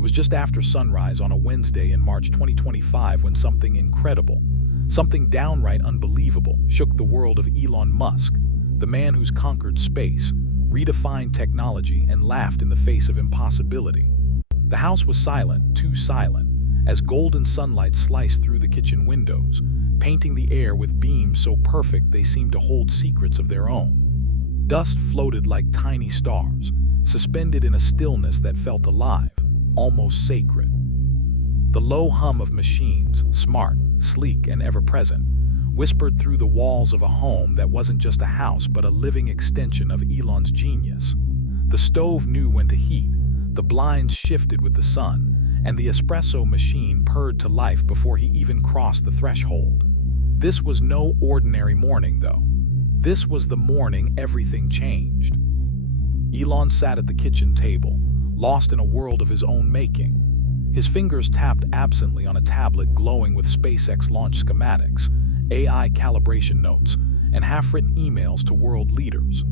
It was just after sunrise on a Wednesday in March 2025 when something incredible, something downright unbelievable, shook the world of Elon Musk, the man who's conquered space, redefined technology, and laughed in the face of impossibility. The house was silent, too silent, as golden sunlight sliced through the kitchen windows, painting the air with beams so perfect they seemed to hold secrets of their own. Dust floated like tiny stars, suspended in a stillness that felt alive, almost sacred. The low hum of machines, smart, sleek, and ever-present, whispered through the walls of a home that wasn't just a house but a living extension of Elon's genius. The stove knew when to heat, the blinds shifted with the sun, and the espresso machine purred to life before he even crossed the threshold. This was no ordinary morning, though. This was the morning everything changed. Elon sat at the kitchen table, lost in a world of his own making. His fingers tapped absently on a tablet glowing with SpaceX launch schematics, AI calibration notes, and half-written emails to world leaders.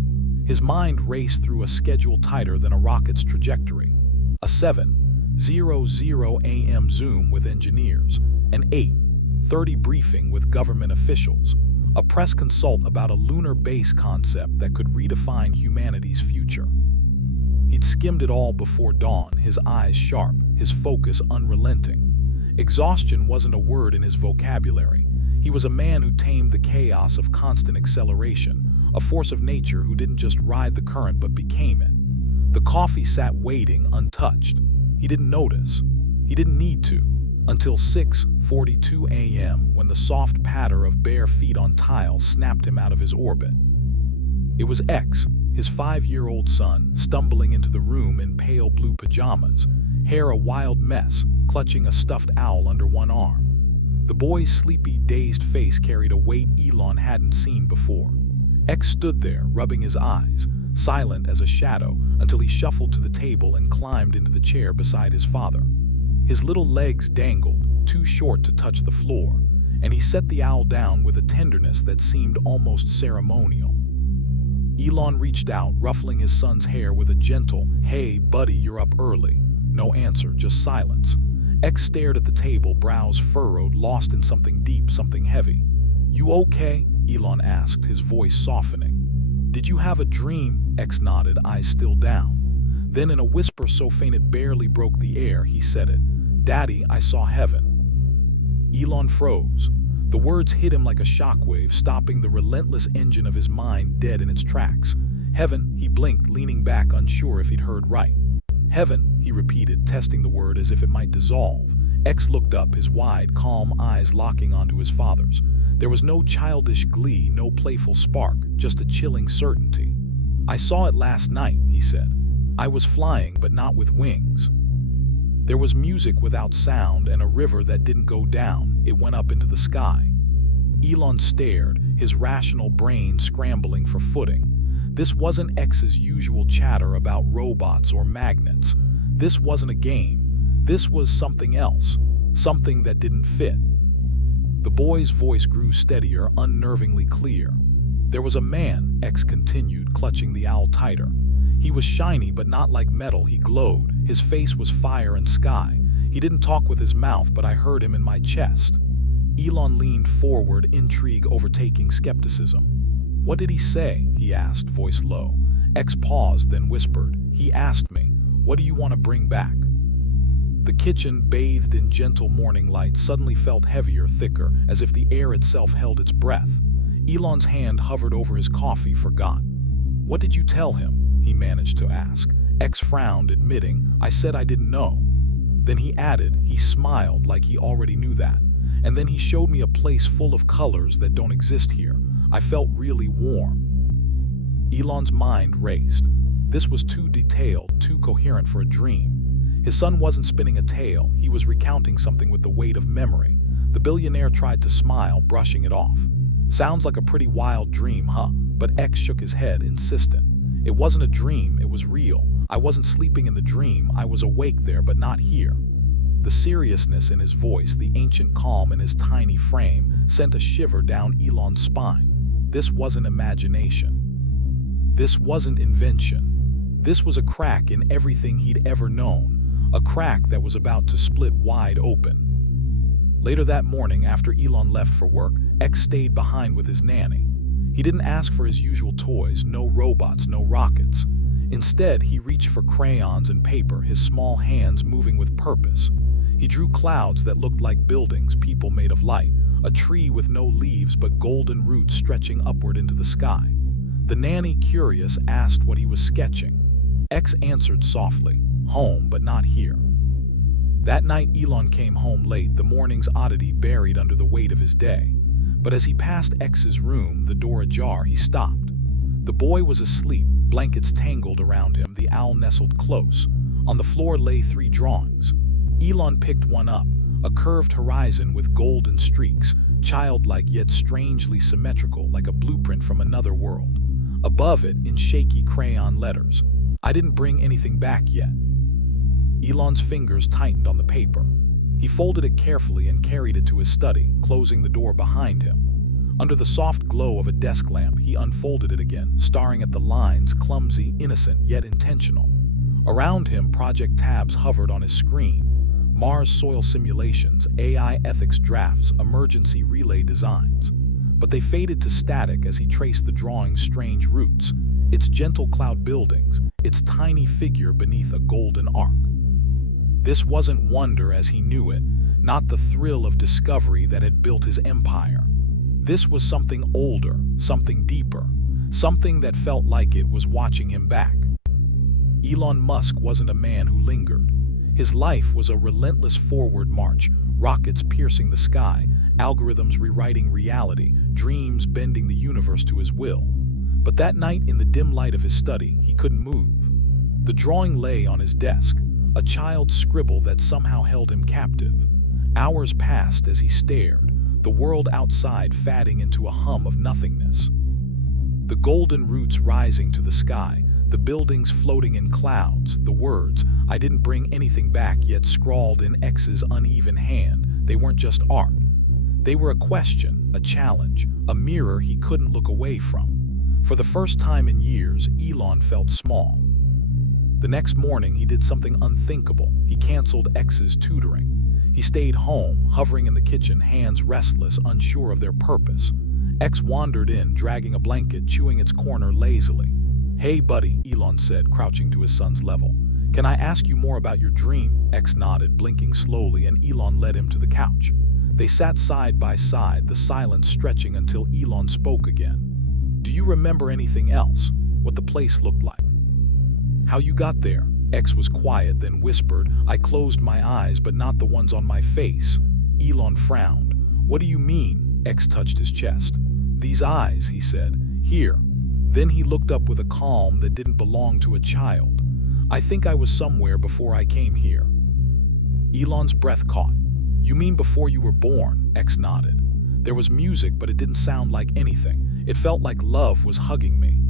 His mind raced through a schedule tighter than a rocket's trajectory. A 7:00 a.m. Zoom with engineers, an 8:30 briefing with government officials, a press consult about a lunar base concept that could redefine humanity's future. He'd skimmed it all before dawn, his eyes sharp, his focus unrelenting. Exhaustion wasn't a word in his vocabulary. He was a man who tamed the chaos of constant acceleration, a force of nature who didn't just ride the current but became it. The coffee sat waiting, untouched. He didn't notice. He didn't need to, until 6:42 a.m. when the soft patter of bare feet on tile snapped him out of his orbit. It was X, his 5-year-old son, stumbling into the room in pale blue pajamas, hair a wild mess, clutching a stuffed owl under one arm. The boy's sleepy, dazed face carried a weight Elon hadn't seen before. X stood there, rubbing his eyes, silent as a shadow, until he shuffled to the table and climbed into the chair beside his father. His little legs dangled, too short to touch the floor, and he set the owl down with a tenderness that seemed almost ceremonial. Elon reached out, ruffling his son's hair with a gentle, "Hey, buddy, you're up early." No answer, just silence. X stared at the table, brows furrowed, lost in something deep, something heavy. "You okay?" Elon asked, his voice softening. "Did you have a dream?" X nodded, eyes still down. Then in a whisper so faint it barely broke the air, he said it. "Daddy, I saw heaven." Elon froze. The words hit him like a shockwave, stopping the relentless engine of his mind dead in its tracks. "Heaven," he blinked, leaning back, unsure if he'd heard right. "Heaven," he repeated, testing the word as if it might dissolve. X looked up, his wide, calm eyes locking onto his father's. There was no childish glee, no playful spark, just a chilling certainty. "I saw it last night," he said. "I was flying, but not with wings." There was music without sound and a river that didn't go down, it went up into the sky. Elon stared, his rational brain scrambling for footing. This wasn't X's usual chatter about robots or magnets. This wasn't a game. This was something else, something that didn't fit. The boy's voice grew steadier, unnervingly clear. "There was a man," X continued, clutching the owl tighter. "He was shiny, but not like metal. He glowed. His face was fire and sky. He didn't talk with his mouth, but I heard him in my chest." Elon leaned forward, intrigue overtaking skepticism. "What did he say?" he asked, voice low. X paused, then whispered, "He asked me, 'What do you want to bring back?'" The kitchen, bathed in gentle morning light, suddenly felt heavier, thicker, as if the air itself held its breath. Elon's hand hovered over his coffee, forgot. "What did you tell him?" he managed to ask. X frowned, admitting, "I said I didn't know." Then he added, he smiled like he already knew that. "And then he showed me a place full of colors that don't exist here. I felt really warm." Elon's mind raced. This was too detailed, too coherent for a dream. His son wasn't spinning a tale, he was recounting something with the weight of memory. The billionaire tried to smile, brushing it off. "Sounds like a pretty wild dream, huh?" But X shook his head, insistent. "It wasn't a dream, it was real. I wasn't sleeping in the dream, I was awake there, but not here." The seriousness in his voice, the ancient calm in his tiny frame, sent a shiver down Elon's spine. This wasn't imagination. This wasn't invention. This was a crack in everything he'd ever known, a crack that was about to split wide open. Later that morning, after Elon left for work, X stayed behind with his nanny. He didn't ask for his usual toys, no robots, no rockets. Instead, he reached for crayons and paper, his small hands moving with purpose. He drew clouds that looked like buildings, people made of light, a tree with no leaves but golden roots stretching upward into the sky. The nanny, curious, asked what he was sketching. X answered softly, "Home, but not here." That night, Elon came home late, the morning's oddity buried under the weight of his day. But as he passed X's room, the door ajar, he stopped. The boy was asleep, blankets tangled around him, the owl nestled close. On the floor lay 3 drawings. Elon picked one up, a curved horizon with golden streaks, childlike yet strangely symmetrical, like a blueprint from another world. Above it, in shaky crayon letters, "I didn't bring anything back yet." Elon's fingers tightened on the paper. He folded it carefully and carried it to his study, closing the door behind him. Under the soft glow of a desk lamp, he unfolded it again, staring at the lines, clumsy, innocent, yet intentional. Around him, project tabs hovered on his screen. Mars soil simulations, AI ethics drafts, emergency relay designs. But they faded to static as he traced the drawing's strange roots, its gentle cloud buildings, its tiny figure beneath a golden arc. This wasn't wonder as he knew it, not the thrill of discovery that had built his empire. This was something older, something deeper, something that felt like it was watching him back. Elon Musk wasn't a man who lingered. His life was a relentless forward march, rockets piercing the sky, algorithms rewriting reality, dreams bending the universe to his will. But that night, in the dim light of his study, he couldn't move. The drawing lay on his desk, a child's scribble that somehow held him captive. Hours passed as he stared, the world outside fading into a hum of nothingness. The golden roots rising to the sky, the buildings floating in clouds, the words, "I didn't bring anything back yet," scrawled in X's uneven hand. They weren't just art. They were a question, a challenge, a mirror he couldn't look away from. For the first time in years, Elon felt small. The next morning, he did something unthinkable. He canceled X's tutoring. He stayed home, hovering in the kitchen, hands restless, unsure of their purpose. X wandered in, dragging a blanket, chewing its corner lazily. "Hey, buddy," Elon said, crouching to his son's level. "Can I ask you more about your dream?" X nodded, blinking slowly, and Elon led him to the couch. They sat side by side, the silence stretching until Elon spoke again. "Do you remember anything else? What the place looked like? How you got there?" X was quiet, then whispered, "I closed my eyes, but not the ones on my face." Elon frowned. "What do you mean?" X touched his chest. "These eyes," he said. "Here." Then he looked up with a calm that didn't belong to a child. "I think I was somewhere before I came here." Elon's breath caught. "You mean before you were born?" X nodded. "There was music, but it didn't sound like anything. It felt like love was hugging me."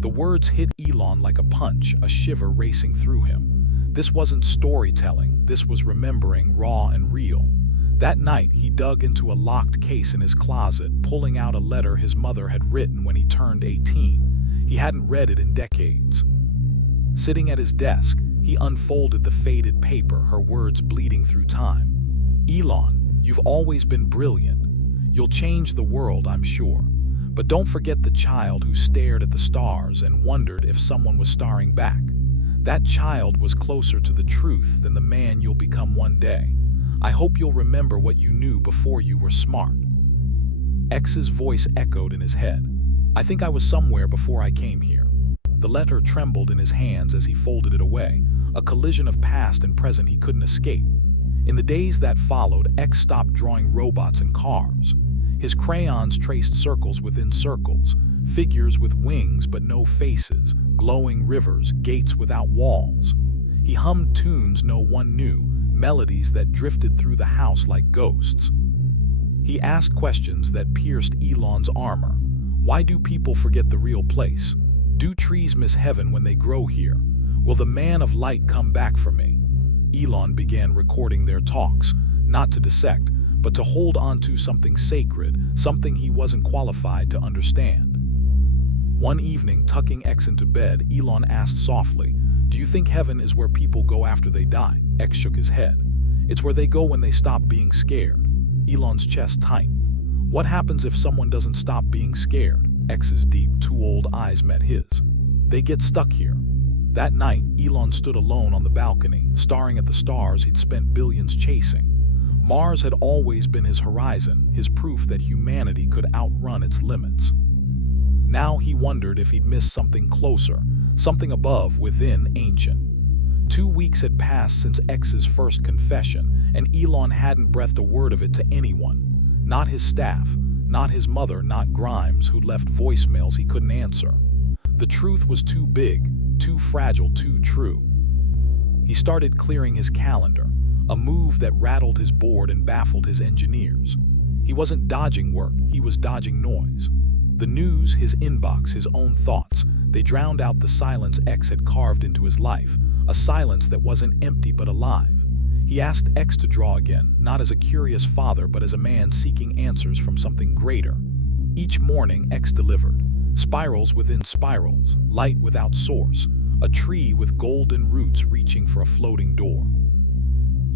The words hit Elon like a punch, a shiver racing through him. This wasn't storytelling, this was remembering, raw and real. That night, he dug into a locked case in his closet, pulling out a letter his mother had written when he turned 18. He hadn't read it in decades. Sitting at his desk, he unfolded the faded paper, her words bleeding through time. "Elon, you've always been brilliant. You'll change the world, I'm sure. But don't forget the child who stared at the stars and wondered if someone was staring back. That child was closer to the truth than the man you'll become one day. I hope you'll remember what you knew before you were smart." X's voice echoed in his head. "I think I was somewhere before I came here." The letter trembled in his hands as he folded it away, a collision of past and present he couldn't escape. In the days that followed, X stopped drawing robots and cars. His crayons traced circles within circles, figures with wings but no faces, glowing rivers, gates without walls. He hummed tunes no one knew, melodies that drifted through the house like ghosts. He asked questions that pierced Elon's armor. Why do people forget the real place? Do trees miss heaven when they grow here? Will the man of light come back for me? Elon began recording their talks, not to dissect, but to hold on to something sacred, something he wasn't qualified to understand. One evening, tucking X into bed, Elon asked softly, Do you think heaven is where people go after they die? X shook his head. It's where they go when they stop being scared. Elon's chest tightened. What happens if someone doesn't stop being scared? X's deep, two-old eyes met his. They get stuck here. That night, Elon stood alone on the balcony, staring at the stars he'd spent billions chasing. Mars had always been his horizon, his proof that humanity could outrun its limits. Now he wondered if he'd missed something closer, something above, within, ancient. 2 weeks had passed since X's first confession, and Elon hadn't breathed a word of it to anyone. Not his staff, not his mother, not Grimes, who'd left voicemails he couldn't answer. The truth was too big, too fragile, too true. He started clearing his calendar, a move that rattled his board and baffled his engineers. He wasn't dodging work, he was dodging noise. The news, his inbox, his own thoughts, they drowned out the silence X had carved into his life, a silence that wasn't empty but alive. He asked X to draw again, not as a curious father but as a man seeking answers from something greater. Each morning, X delivered. Spirals within spirals, light without source, a tree with golden roots reaching for a floating door.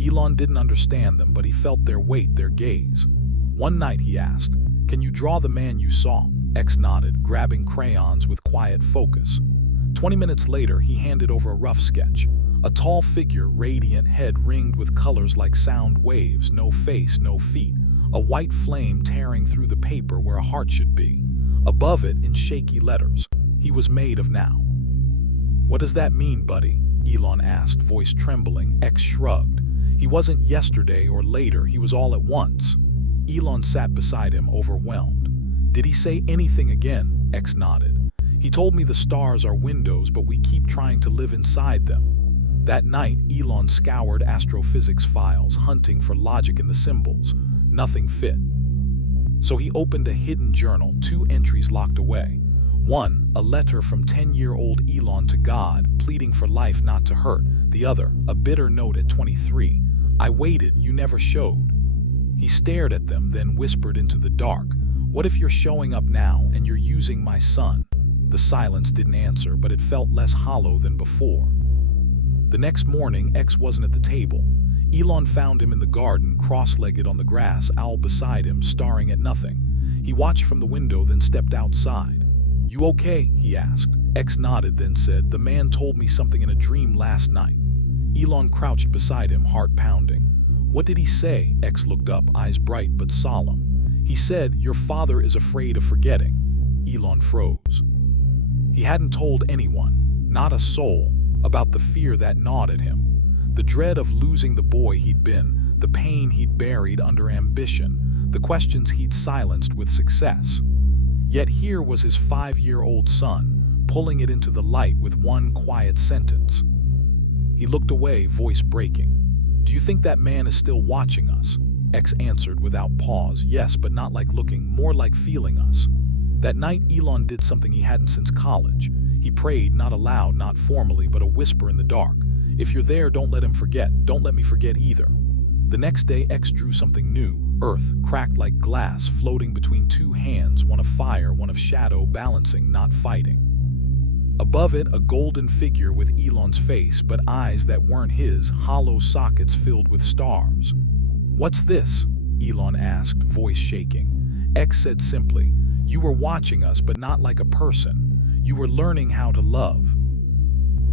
Elon didn't understand them, but he felt their weight, their gaze. One night he asked, "Can you draw the man you saw?" X nodded, grabbing crayons with quiet focus. 20 minutes later, he handed over a rough sketch. A tall figure, radiant, head ringed with colors like sound waves, no face, no feet. A white flame tearing through the paper where a heart should be. Above it, in shaky letters, "He was made of now." "What does that mean, buddy?" Elon asked, voice trembling. X shrugged. He wasn't yesterday or later, he was all at once. Elon sat beside him, overwhelmed. "Did he say anything again?" X nodded. "He told me the stars are windows, but we keep trying to live inside them." That night, Elon scoured astrophysics files, hunting for logic in the symbols. Nothing fit. So he opened a hidden journal, 2 entries locked away. One, a letter from 10-year-old Elon to God, pleading for life not to hurt. The other, a bitter note at 23. "I waited, you never showed." He stared at them, then whispered into the dark, "What if you're showing up now and you're using my son?" The silence didn't answer, but it felt less hollow than before. The next morning, X wasn't at the table. Elon found him in the garden, cross-legged on the grass, owl beside him, staring at nothing. He watched from the window, then stepped outside. "You okay?" he asked. X nodded, then said, "The man told me something in a dream last night." Elon crouched beside him, heart pounding. "What did he say?" X looked up, eyes bright but solemn. "He said, your father is afraid of forgetting." Elon froze. He hadn't told anyone, not a soul, about the fear that gnawed at him. The dread of losing the boy he'd been, the pain he'd buried under ambition, the questions he'd silenced with success. Yet here was his 5-year-old son, pulling it into the light with one quiet sentence. He looked away, voice breaking. "Do you think that man is still watching us?" X answered without pause, "Yes, but not like looking, more like feeling us." That night, Elon did something he hadn't since college. He prayed, not aloud, not formally, but a whisper in the dark. "If you're there, don't let him forget. Don't let me forget either." The next day, X drew something new. Earth, cracked like glass, floating between 2 hands, one of fire, one of shadow, balancing, not fighting. Above it, a golden figure with Elon's face, but eyes that weren't his, hollow sockets filled with stars. "What's this?" Elon asked, voice shaking. X said simply, "You were watching us, but not like a person. You were learning how to love."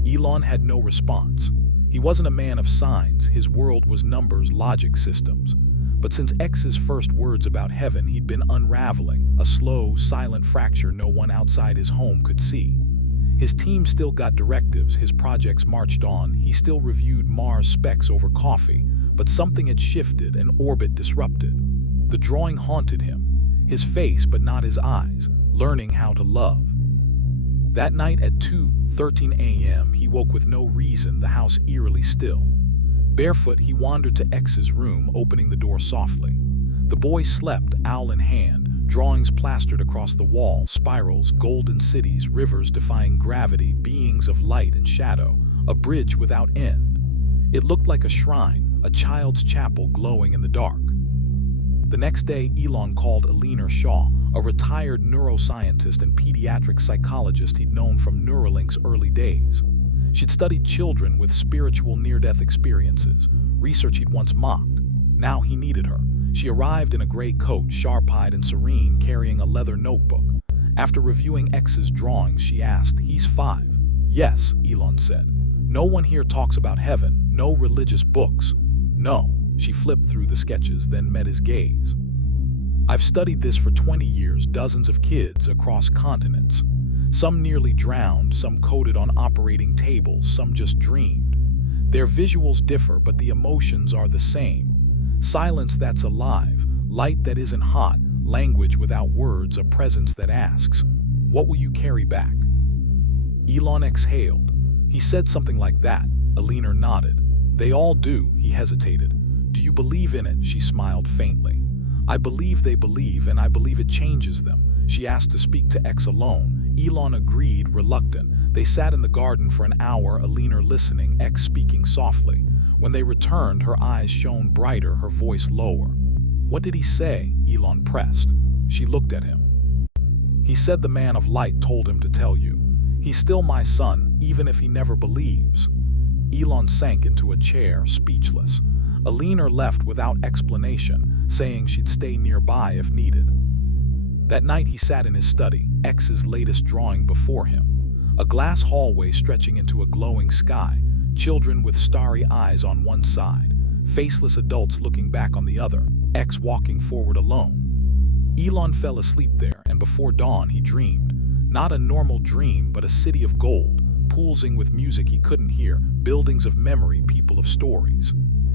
Elon had no response. He wasn't a man of signs, his world was numbers, logic systems. But since X's first words about heaven, he'd been unraveling, a slow, silent fracture no one outside his home could see. His team still got directives, his projects marched on, he still reviewed Mars specs over coffee, but something had shifted, an orbit disrupted. The drawing haunted him, his face but not his eyes, learning how to love. That night at 2:13 a.m., he woke with no reason, the house eerily still. Barefoot, he wandered to X's room, opening the door softly. The boy slept, owl in hand, drawings plastered across the wall, spirals, golden cities, rivers defying gravity, beings of light and shadow, a bridge without end. It looked like a shrine, a child's chapel glowing in the dark. The next day, Elon called Elena Shaw, a retired neuroscientist and pediatric psychologist he'd known from Neuralink's early days. She'd studied children with spiritual near-death experiences, research he'd once mocked. Now he needed her. She arrived in a gray coat, sharp-eyed and serene, carrying a leather notebook. After reviewing X's drawings, she asked, "He's 5. "Yes," Elon said. "No one here talks about heaven, no religious books." "No." She flipped through the sketches, then met his gaze. "I've studied this for 20 years, dozens of kids across continents. Some nearly drowned, some coded on operating tables, some just dreamed. Their visuals differ, but the emotions are the same. Silence that's alive, light that isn't hot, language without words, a presence that asks, 'What will you carry back?'" Elon exhaled. "He said something like that." Elena nodded. "They all do," he hesitated. "Do you believe in it?" She smiled faintly. "I believe they believe, and I believe it changes them." She asked to speak to X alone. Elon agreed, reluctant. They sat in the garden for an hour, Elena listening, X speaking softly. When they returned, her eyes shone brighter, her voice lower. "What did he say?" Elon pressed. She looked at him. "He said the man of light told him to tell you. He's still my son, even if he never believes." Elon sank into a chair, speechless. Elena left without explanation, saying she'd stay nearby if needed. That night he sat in his study, X's latest drawing before him. A glass hallway stretching into a glowing sky, children with starry eyes on one side, faceless adults looking back on the other, X walking forward alone. Elon fell asleep there, and before dawn he dreamed. Not a normal dream, but a city of gold, pulsing with music he couldn't hear, buildings of memory, people of stories.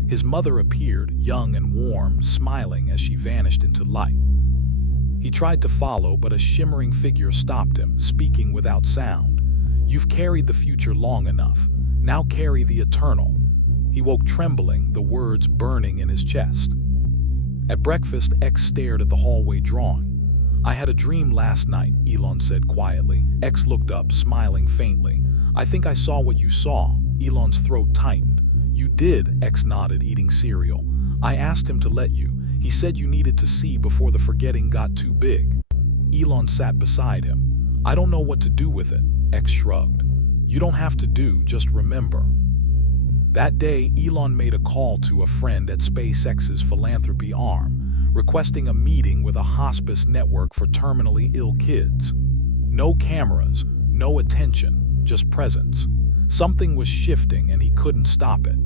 His mother appeared, young and warm, smiling as she vanished into light. He tried to follow, but a shimmering figure stopped him, speaking without sound. "You've carried the future long enough. Now carry the eternal." He woke trembling, the words burning in his chest. At breakfast, X stared at the hallway drawing. "I had a dream last night," Elon said quietly. X looked up, smiling faintly. "I think I saw what you saw." Elon's throat tightened. "You did," X nodded, eating cereal. "I asked him to let you. He said you needed to see before the forgetting got too big." Elon sat beside him. "I don't know what to do with it," X shrugged. "You don't have to do, just remember." That day, Elon made a call to a friend at SpaceX's philanthropy arm, requesting a meeting with a hospice network for terminally ill kids. No cameras, no attention, just presence. Something was shifting and he couldn't stop it.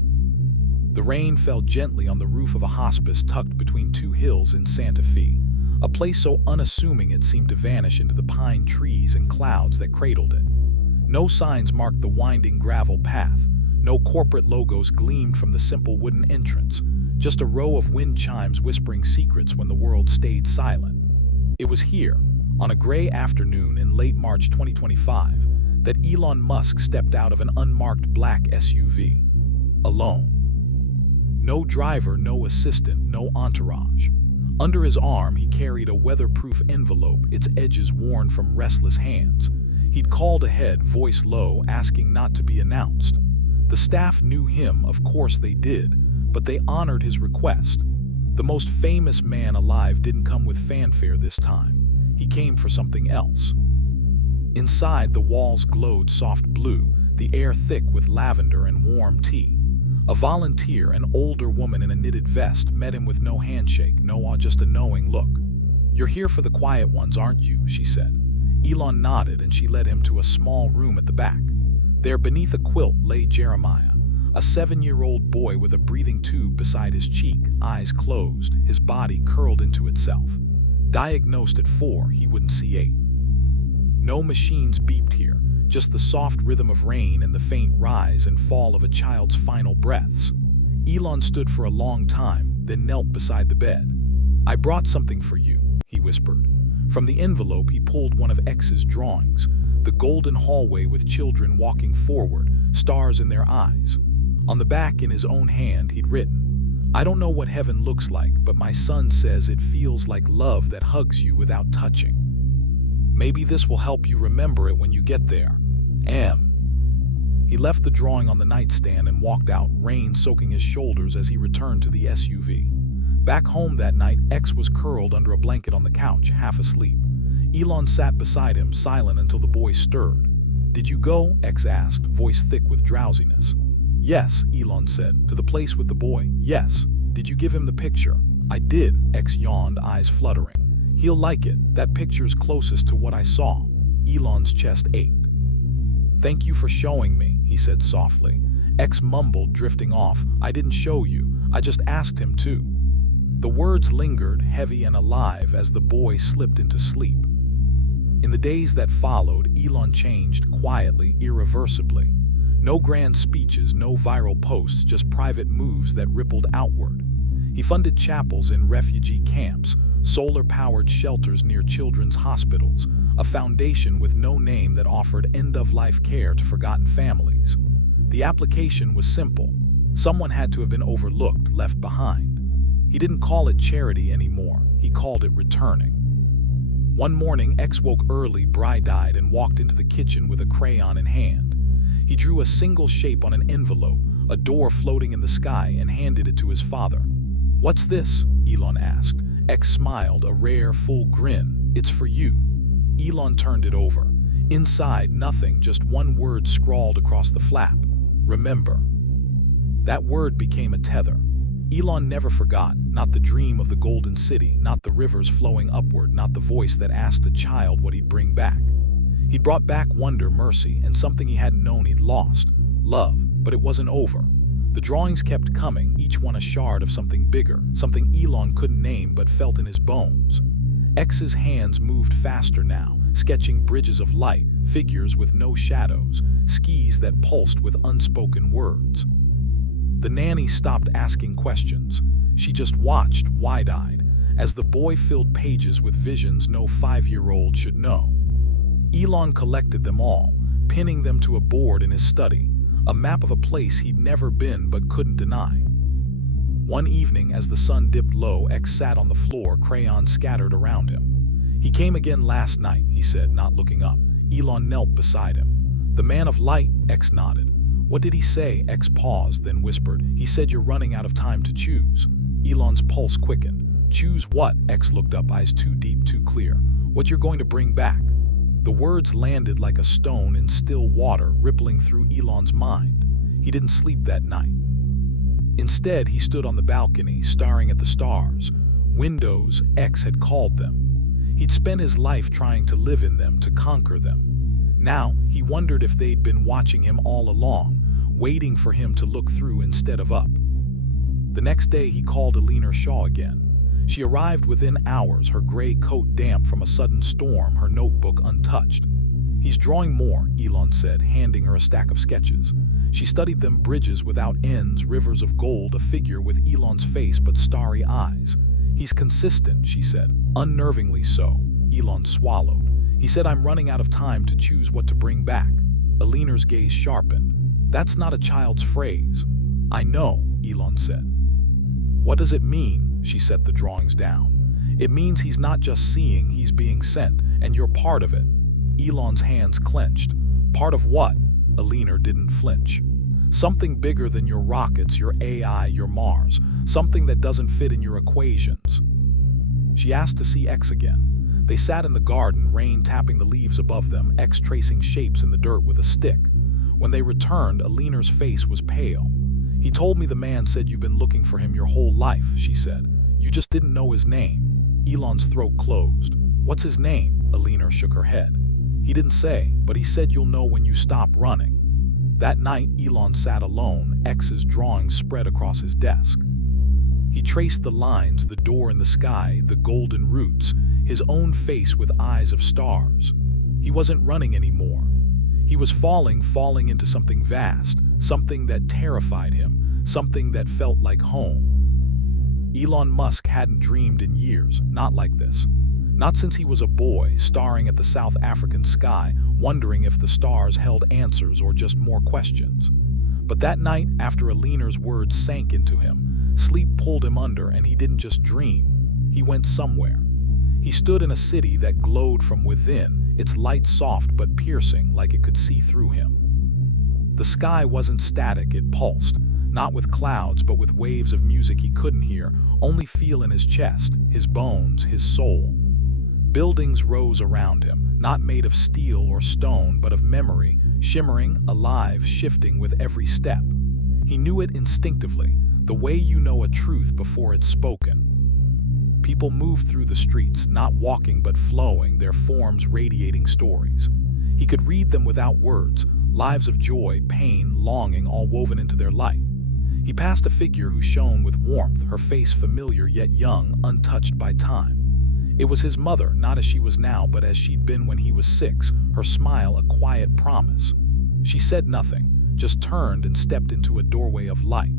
The rain fell gently on the roof of a hospice tucked between two hills in Santa Fe, a place so unassuming it seemed to vanish into the pine trees and clouds that cradled it. No signs marked the winding gravel path. No corporate logos gleamed from the simple wooden entrance, just a row of wind chimes whispering secrets when the world stayed silent. It was here, on a gray afternoon in late March 2025, that Elon Musk stepped out of an unmarked black SUV. Alone. No driver, no assistant, no entourage. Under his arm, he carried a weatherproof envelope, its edges worn from restless hands. He'd called ahead, voice low, asking not to be announced. The staff knew him, of course they did, but they honored his request. The most famous man alive didn't come with fanfare this time. He came for something else. Inside, the walls glowed soft blue, the air thick with lavender and warm tea. A volunteer, an older woman in a knitted vest, met him with no handshake, just a knowing look. "You're here for the quiet ones, aren't you?" she said. Elon nodded and she led him to a small room at the back. There, beneath a quilt, lay Jeremiah, a 7-year-old boy with a breathing tube beside his cheek, eyes closed, his body curled into itself. Diagnosed at 4, he wouldn't see 8. No machines beeped here, just the soft rhythm of rain and the faint rise and fall of a child's final breaths. Elon stood for a long time, then knelt beside the bed. "I brought something for you," he whispered. From the envelope, he pulled one of X's drawings, the golden hallway with children walking forward, stars in their eyes. On the back, in his own hand, he'd written, "I don't know what heaven looks like, but my son says it feels like love that hugs you without touching. Maybe this will help you remember it when you get there. M." He left the drawing on the nightstand and walked out, rain soaking his shoulders as he returned to the SUV. Back home that night, X was curled under a blanket on the couch, half asleep. Elon sat beside him, silent until the boy stirred. "Did you go?" X asked, voice thick with drowsiness. "Yes," Elon said. "To the place with the boy? Yes." "Did you give him the picture?" "I did," X yawned, eyes fluttering. "He'll like it. That picture's closest to what I saw." Elon's chest ached. "Thank you for showing me," he said softly. X mumbled, drifting off. "I didn't show you. I just asked him to." The words lingered, heavy and alive, as the boy slipped into sleep. In the days that followed, Elon changed quietly, irreversibly. No grand speeches, no viral posts, just private moves that rippled outward. He funded chapels in refugee camps, solar-powered shelters near children's hospitals, a foundation with no name that offered end-of-life care to forgotten families. The application was simple. Someone had to have been overlooked, left behind. He didn't call it charity anymore. He called it returning. One morning, X woke early, bright-eyed, and walked into the kitchen with a crayon in hand. He drew a single shape on an envelope, a door floating in the sky, and handed it to his father. "What's this?" Elon asked. X smiled, a rare, full grin. "It's for you." Elon turned it over. Inside, nothing, just one word scrawled across the flap. "Remember." That word became a tether. Elon never forgot, not the dream of the golden city, not the rivers flowing upward, not the voice that asked a child what he'd bring back. He'd brought back wonder, mercy, and something he hadn't known he'd lost, love, but it wasn't over. The drawings kept coming, each one a shard of something bigger, something Elon couldn't name but felt in his bones. X's hands moved faster now, sketching bridges of light, figures with no shadows, skis that pulsed with unspoken words. The nanny stopped asking questions. She just watched, wide-eyed, as the boy filled pages with visions no 5-year-old should know. Elon collected them all, pinning them to a board in his study, a map of a place he'd never been but couldn't deny. One evening, as the sun dipped low, X sat on the floor, crayons scattered around him. "He came again last night," he said, not looking up. Elon knelt beside him. "The man of light," X nodded. "What did he say?" X paused, then whispered. "He said you're running out of time to choose." Elon's pulse quickened. "Choose what?" X looked up, eyes too deep, too clear. "What you're going to bring back." The words landed like a stone in still water, rippling through Elon's mind. He didn't sleep that night. Instead, he stood on the balcony, staring at the stars. Windows, X had called them. He'd spent his life trying to live in them, to conquer them. Now, he wondered if they'd been watching him all along, waiting for him to look through instead of up. The next day, he called Elena Shaw again. She arrived within hours, her gray coat damp from a sudden storm, her notebook untouched. "He's drawing more," Elon said, handing her a stack of sketches. She studied them, bridges without ends, rivers of gold, a figure with Elon's face but starry eyes. "He's consistent," she said, unnervingly so. Elon swallowed. He said, "I'm running out of time to choose what to bring back." Elena's gaze sharpened. "That's not a child's phrase." "I know," Elon said. "What does it mean?" She set the drawings down. "It means he's not just seeing, he's being sent, and you're part of it." Elon's hands clenched. "Part of what?" Elena didn't flinch. "Something bigger than your rockets, your AI, your Mars. Something that doesn't fit in your equations." She asked to see X again. They sat in the garden, rain tapping the leaves above them, X tracing shapes in the dirt with a stick. When they returned, Elena's face was pale. "He told me the man said you've been looking for him your whole life," she said. "You just didn't know his name." Elon's throat closed. "What's his name?" Elena shook her head. "He didn't say, but he said you'll know when you stop running." That night, Elon sat alone, X's drawings spread across his desk. He traced the lines, the door in the sky, the golden roots, his own face with eyes of stars. He wasn't running anymore. He was falling into something vast, something that terrified him, something that felt like home. Elon Musk hadn't dreamed in years, not like this. Not since he was a boy, staring at the South African sky, wondering if the stars held answers or just more questions. But that night, after Elena's words sank into him, sleep pulled him under, and he didn't just dream. He went somewhere. He stood in a city that glowed from within, its light soft but piercing, like it could see through him. The sky wasn't static, it pulsed, not with clouds but with waves of music he couldn't hear, only feel in his chest, his bones, his soul. Buildings rose around him, not made of steel or stone, but of memory, shimmering, alive, shifting with every step. He knew it instinctively, the way you know a truth before it's spoken. People moved through the streets, not walking but flowing, their forms radiating stories. He could read them without words, lives of joy, pain, longing, all woven into their light. He passed a figure who shone with warmth, her face familiar yet young, untouched by time. It was his mother, not as she was now, but as she'd been when he was 6, her smile a quiet promise. She said nothing, just turned and stepped into a doorway of light.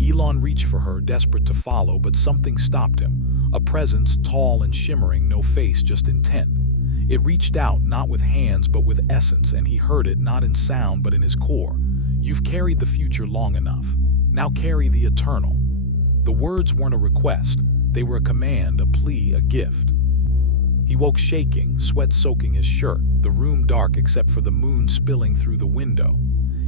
Elon reached for her, desperate to follow, but something stopped him. A presence, tall and shimmering, no face, just intent. It reached out, not with hands, but with essence, and he heard it, not in sound, but in his core. You've carried the future long enough. Now carry the eternal. The words weren't a request. They were a command, a plea, a gift. He woke shaking, sweat soaking his shirt, the room dark except for the moon spilling through the window.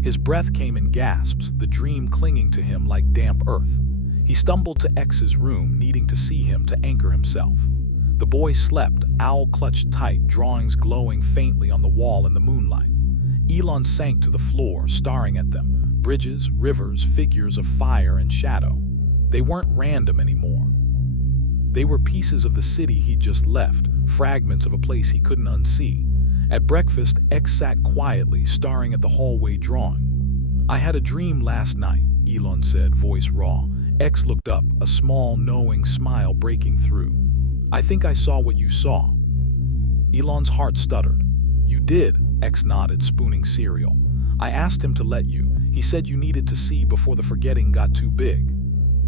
His breath came in gasps, the dream clinging to him like damp earth. He stumbled to X's room, needing to see him, to anchor himself. The boy slept, owl clutched tight, drawings glowing faintly on the wall in the moonlight. Elon sank to the floor, staring at them. Bridges, rivers, figures of fire and shadow. They weren't random anymore. They were pieces of the city he'd just left, fragments of a place he couldn't unsee. At breakfast, X sat quietly, staring at the hallway drawing. I had a dream last night, Elon said, voice raw. X looked up, a small, knowing smile breaking through. I think I saw what you saw. Elon's heart stuttered. You did, X nodded, spooning cereal. I asked him to let you. He said you needed to see before the forgetting got too big.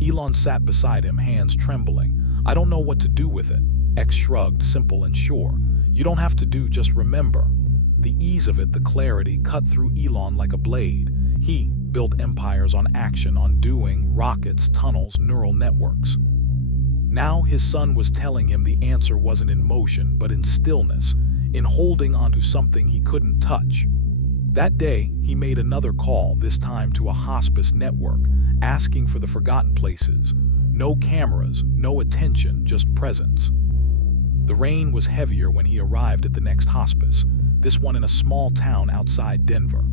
Elon sat beside him, hands trembling. I don't know what to do with it. X shrugged, simple and sure. You don't have to do, just remember. The ease of it, the clarity, cut through Elon like a blade. He built empires on action, on doing, rockets, tunnels, neural networks. Now his son was telling him the answer wasn't in motion, but in stillness, in holding onto something he couldn't touch. That day, he made another call, this time to a hospice network, asking for the forgotten places. No cameras, no attention, just presence. The rain was heavier when he arrived at the next hospice, this one in a small town outside Denver.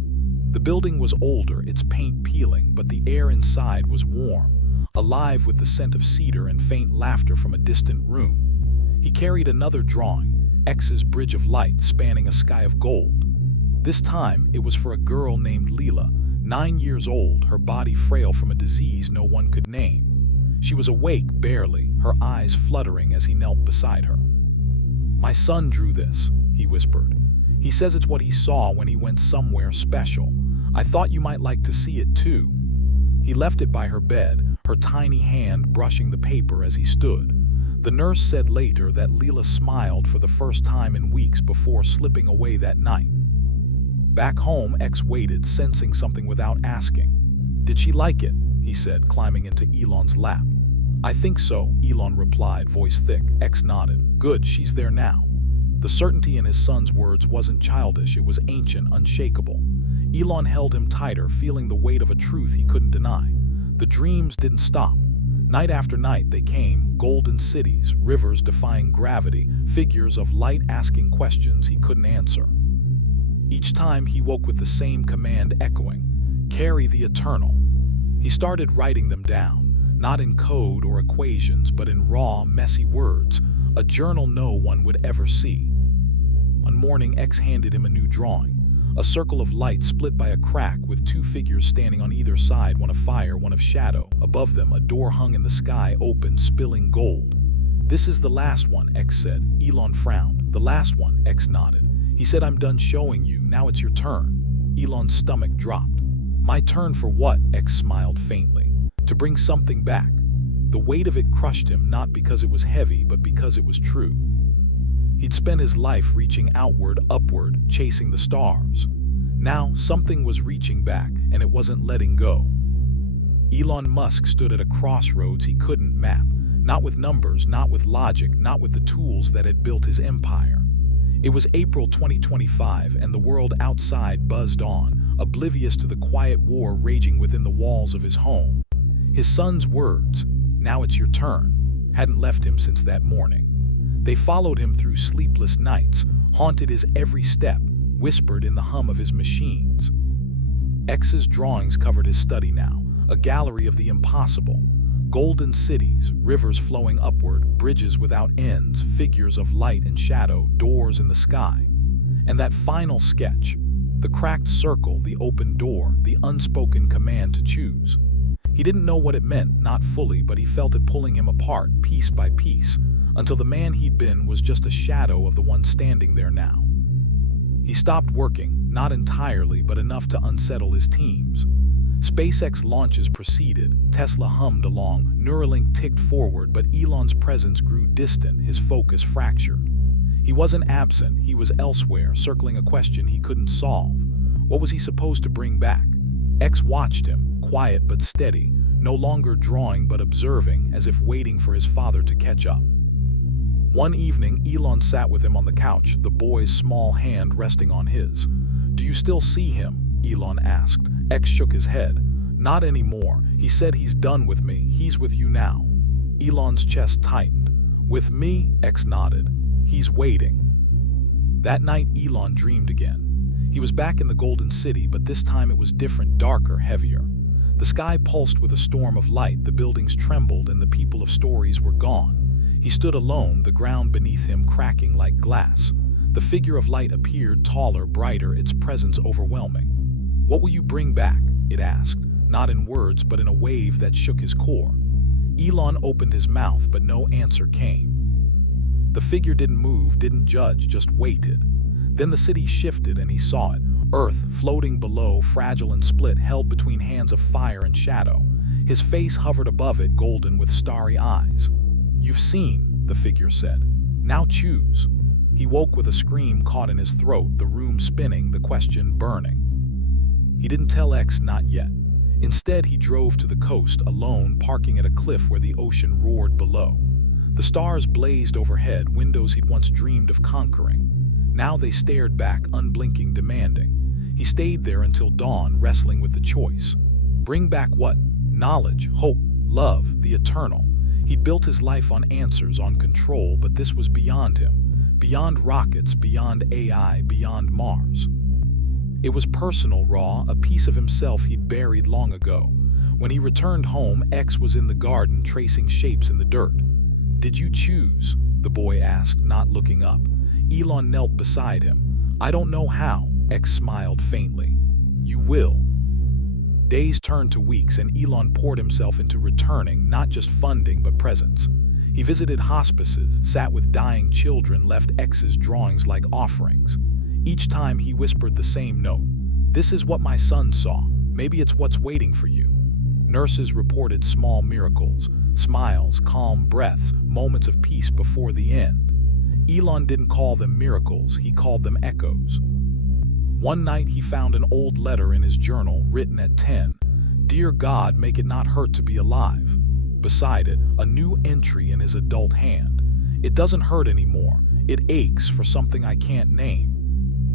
The building was older, its paint peeling, but the air inside was warm, alive with the scent of cedar and faint laughter from a distant room. He carried another drawing, X's bridge of light spanning a sky of gold. This time, it was for a girl named Leela, 9 years old, her body frail from a disease no one could name. She was awake barely, her eyes fluttering as he knelt beside her. My son drew this, he whispered. He says it's what he saw when he went somewhere special. I thought you might like to see it too. He left it by her bed, her tiny hand brushing the paper as he stood. The nurse said later that Leela smiled for the first time in weeks before slipping away that night. Back home, X waited, sensing something without asking. Did she like it? He said, climbing into Elon's lap. I think so, Elon replied, voice thick. X nodded. Good, she's there now. The certainty in his son's words wasn't childish, it was ancient, unshakable. Elon held him tighter, feeling the weight of a truth he couldn't deny. The dreams didn't stop. Night after night they came, golden cities, rivers defying gravity, figures of light asking questions he couldn't answer. Each time he woke with the same command echoing, carry the eternal. He started writing them down, not in code or equations, but in raw, messy words, a journal no one would ever see. One morning, X handed him a new drawing, a circle of light split by a crack with 2 figures standing on either side, one of fire, one of shadow. Above them, a door hung in the sky, open, spilling gold. This is the last one, X said. Elon frowned. The last one, X nodded. He said, I'm done showing you, now it's your turn. Elon's stomach dropped. My turn for what? X smiled faintly. To bring something back. The weight of it crushed him, not because it was heavy, but because it was true. He'd spent his life reaching outward, upward, chasing the stars. Now, something was reaching back, and it wasn't letting go. Elon Musk stood at a crossroads he couldn't map, not with numbers, not with logic, not with the tools that had built his empire. It was April 2025, and the world outside buzzed on, oblivious to the quiet war raging within the walls of his home. His son's words, now it's your turn, hadn't left him since that morning. They followed him through sleepless nights, haunted his every step, whispered in the hum of his machines. X's drawings covered his study now, a gallery of the impossible. Golden cities, rivers flowing upward, bridges without ends, figures of light and shadow, doors in the sky. And that final sketch, the cracked circle, the open door, the unspoken command to choose. He didn't know what it meant, not fully, but he felt it pulling him apart, piece by piece, until the man he'd been was just a shadow of the one standing there now. He stopped working, not entirely, but enough to unsettle his teams. SpaceX launches proceeded, Tesla hummed along, Neuralink ticked forward, but Elon's presence grew distant, his focus fractured. He wasn't absent, he was elsewhere, circling a question he couldn't solve. What was he supposed to bring back? X watched him, quiet but steady, no longer drawing but observing, as if waiting for his father to catch up. One evening, Elon sat with him on the couch, the boy's small hand resting on his. "Do you still see him?" Elon asked. X shook his head. "Not anymore. He said he's done with me. He's with you now." Elon's chest tightened. "With me?" X nodded. "He's waiting." That night, Elon dreamed again. He was back in the Golden City, but this time it was different, darker, heavier. The sky pulsed with a storm of light, the buildings trembled, and the people of stories were gone. He stood alone, the ground beneath him cracking like glass. The figure of light appeared, taller, brighter, its presence overwhelming. "What will you bring back?" it asked, not in words but in a wave that shook his core. Elon opened his mouth, but no answer came. The figure didn't move, didn't judge, just waited. Then the city shifted and he saw it. Earth, floating below, fragile and split, held between hands of fire and shadow. His face hovered above it, golden with starry eyes. "You've seen," the figure said. "Now choose." He woke with a scream caught in his throat, the room spinning, the question burning. He didn't tell X, not yet. Instead, he drove to the coast, alone, parking at a cliff where the ocean roared below. The stars blazed overhead, windows he'd once dreamed of conquering. Now they stared back, unblinking, demanding. He stayed there until dawn, wrestling with the choice. Bring back what? Knowledge, hope, love, the eternal. He'd built his life on answers, on control, but this was beyond him. Beyond rockets, beyond AI, beyond Mars. It was personal, raw, a piece of himself he'd buried long ago. When he returned home, X was in the garden, tracing shapes in the dirt. "Did you choose?" the boy asked, not looking up. Elon knelt beside him. "I don't know how," X smiled faintly. "You will." Days turned to weeks, and Elon poured himself into returning, not just funding, but presence. He visited hospices, sat with dying children, left X's drawings like offerings. Each time he whispered the same note. "This is what my son saw. Maybe it's what's waiting for you." Nurses reported small miracles, smiles, calm breaths, moments of peace before the end. Elon didn't call them miracles, he called them echoes. One night he found an old letter in his journal, written at 10. "Dear God, make it not hurt to be alive." Beside it, a new entry in his adult hand. "It doesn't hurt anymore. It aches for something I can't name."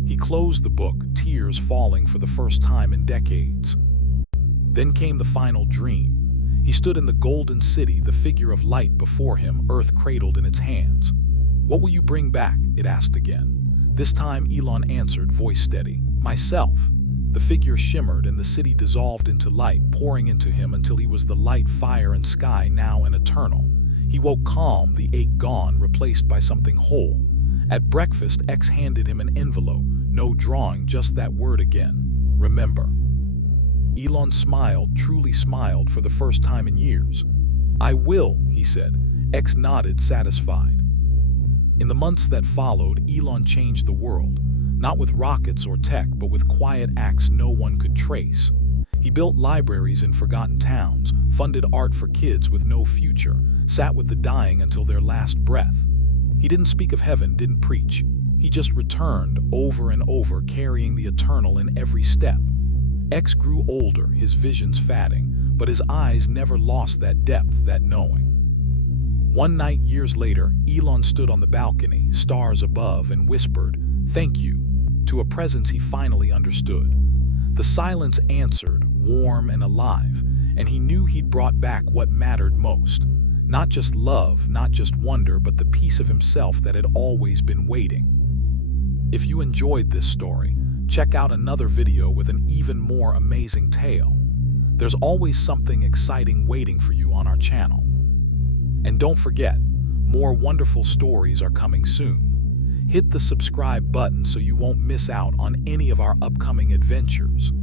He closed the book, tears falling for the first time in decades. Then came the final dream. He stood in the Golden City, the figure of light before him, earth cradled in its hands. "What will you bring back?" it asked again. This time Elon answered, voice steady. "Myself." The figure shimmered and the city dissolved into light, pouring into him until he was the light, fire, and sky, now and eternal. He woke calm, the ache gone, replaced by something whole. At breakfast, X handed him an envelope. No drawing, just that word again. "Remember." Elon smiled, truly smiled, for the first time in years. "I will," he said. X nodded, satisfied. In the months that followed, Elon changed the world. Not with rockets or tech, but with quiet acts no one could trace. He built libraries in forgotten towns, funded art for kids with no future, sat with the dying until their last breath. He didn't speak of heaven, didn't preach. He just returned, over and over, carrying the eternal in every step. X grew older, his visions fading, but his eyes never lost that depth, that knowing. One night, years later, Elon stood on the balcony, stars above, and whispered, "Thank you," to a presence he finally understood. The silence answered, warm and alive, and he knew he'd brought back what mattered most. Not just love, not just wonder, but the piece of himself that had always been waiting. If you enjoyed this story, check out another video with an even more amazing tale. There's always something exciting waiting for you on our channel. And don't forget, more wonderful stories are coming soon. Hit the subscribe button so you won't miss out on any of our upcoming adventures.